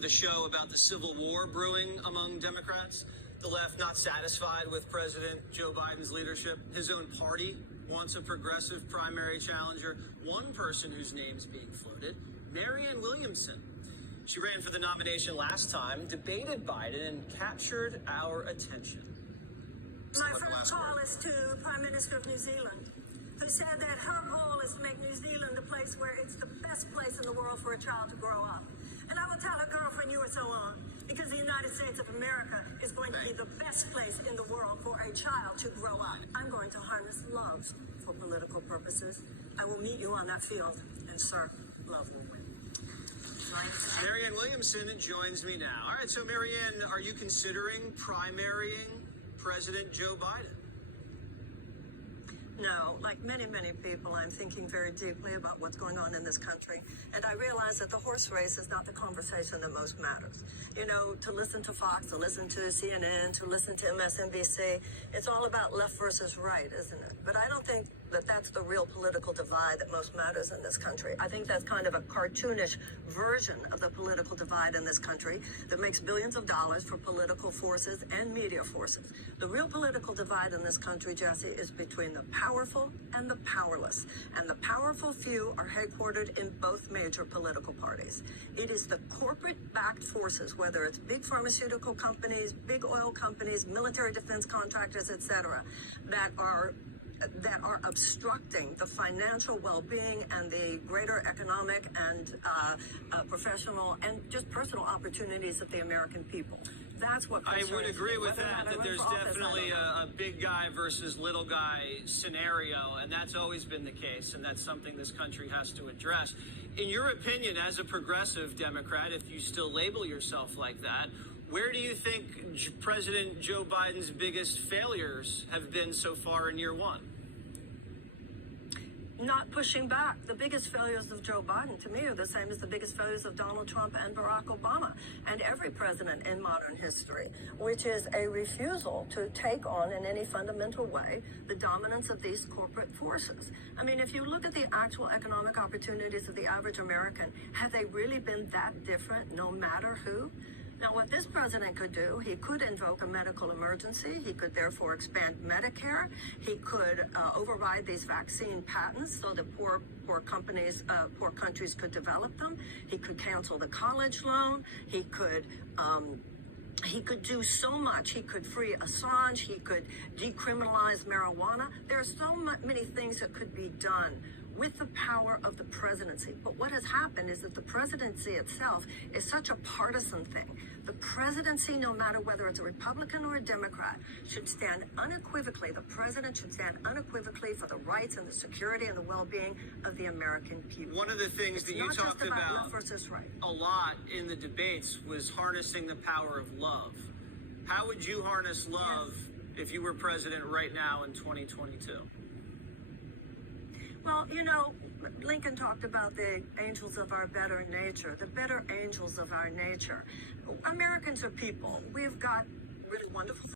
of the show about the civil war brewing among Democrats. The left not satisfied with President Joe Biden's leadership. His own party wants a progressive primary challenger. One person whose name's being floated, Marianne Williamson. She ran for the nomination last time, debated Biden, and captured our attention. My first call is to Prime Minister of New Zealand, who said that her goal is to make New Zealand a place where it's the best place in the world for a child to grow up. And I will tell her girlfriend you were so on, because the United States of America is going to be the best place in the world for a child to grow up. I'm going to harness love for political purposes. I will meet you on that field, and sir, love will win. Marianne Williamson joins me now. All right, so Marianne, are you considering primarying President Joe Biden? No, like many, many people, I'm thinking very deeply about what's going on in this country. And I realize that the horse race is not the conversation that most matters. You know, to listen to Fox, to listen to CNN, to listen to MSNBC, it's all about left versus right, isn't it? But I don't think that that's the real political divide that most matters in this country. I think that's kind of a cartoonish version of the political divide in this country that makes billions of dollars for political forces and media forces. The real political divide in this country, Jesse, is between the powerful and the powerless. And the powerful few are headquartered in both major political parties. It is the corporate-backed forces, whether it's big pharmaceutical companies, big oil companies, military defense contractors, etc., that are obstructing the financial well-being and the greater economic and professional and just personal opportunities of the American people. That's what I would agree with that there's definitely a big guy versus little guy scenario, and that's always been the case, and that's something this country has to address. In your opinion, as a progressive Democrat, if you still label yourself like that, where do you think President Joe Biden's biggest failures have been so far in year one? Not pushing back. The biggest failures of Joe Biden, to me, are the same as the biggest failures of Donald Trump and Barack Obama and every president in modern history, which is a refusal to take on in any fundamental way the dominance of these corporate forces. I mean, if you look at the actual economic opportunities of the average American, have they really been that different no matter who? Now, what this president could do, he could invoke a medical emergency. He could therefore expand Medicare. He could override these vaccine patents so that poor countries could develop them. He could cancel the college loan. He could do so much. He could free Assange. He could decriminalize marijuana. There are so many things that could be done with the power of the presidency. But what has happened is that the presidency itself is such a partisan thing. The presidency, no matter whether it's a Republican or a Democrat, should stand unequivocally, the president should stand unequivocally for the rights and the security and the well-being of the American people. One of the things that you talked about a lot in the debates was harnessing the power of love. How would you harness love if you were president right now in 2022? Well, you know, Lincoln talked about the angels of our better nature, the better angels of our nature. Americans are people. We've got really wonderful